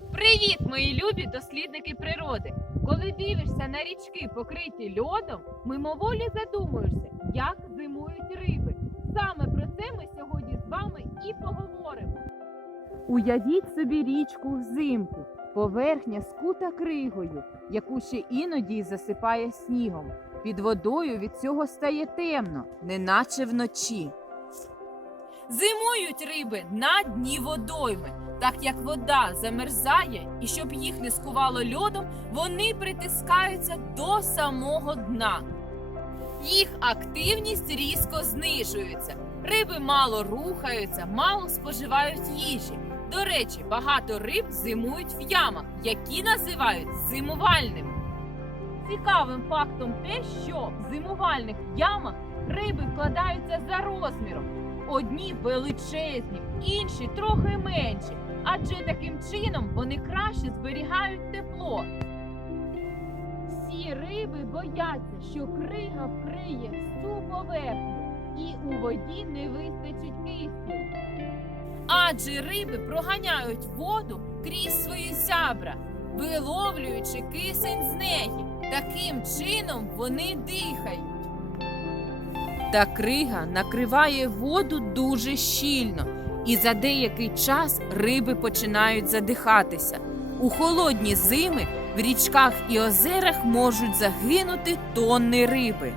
Привіт, мої любі дослідники природи! Коли дивишся на річки, покриті льодом, мимоволі задумуєшся, як зимують риби. Саме про це ми сьогодні з вами і поговоримо. Уявіть собі річку взимку, поверхня скута кригою, яку ще іноді засипає снігом. Під водою від цього стає темно, неначе вночі. Зимують риби на дні водойми, так як вода замерзає, і щоб їх не скувало льодом, вони притискаються до самого дна. Їх активність різко знижується. Риби мало рухаються, мало споживають їжі. До речі, багато риб зимують в ямах, які називають зимувальними. Цікавим фактом те, що в зимувальних ямах риби вкладаються за розміром. Одні величезні, інші трохи менші, адже таким чином вони краще зберігають тепло. Всі риби бояться, що крига вкриє всю поверхню і у воді не вистачить кисню. Адже риби проганяють воду крізь свої зябра, виловлюючи кисень з неї. Таким чином вони дихають. Та крига накриває воду дуже щільно, і за деякий час риби починають задихатися. У холодні зими в річках і озерах можуть загинути тонни риби.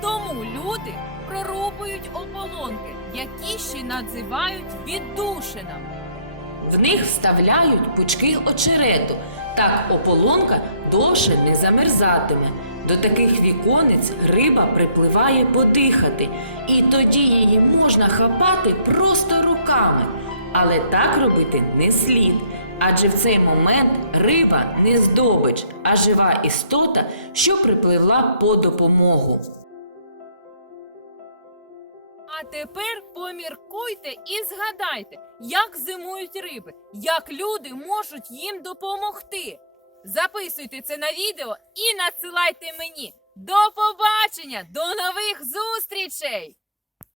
Тому люди прорубують ополонки, які ще називають віддушинами. В них вставляють пучки очерету, так ополонка довше не замерзатиме. До таких віконець риба припливає подихати, і тоді її можна хапати просто руками. Але так робити не слід, адже в цей момент риба не здобич, а жива істота, що припливла по допомогу. А тепер поміркуйте і згадайте, як зимують риби, як люди можуть їм допомогти. Записуйте це на відео і надсилайте мені. До побачення! До нових зустрічей!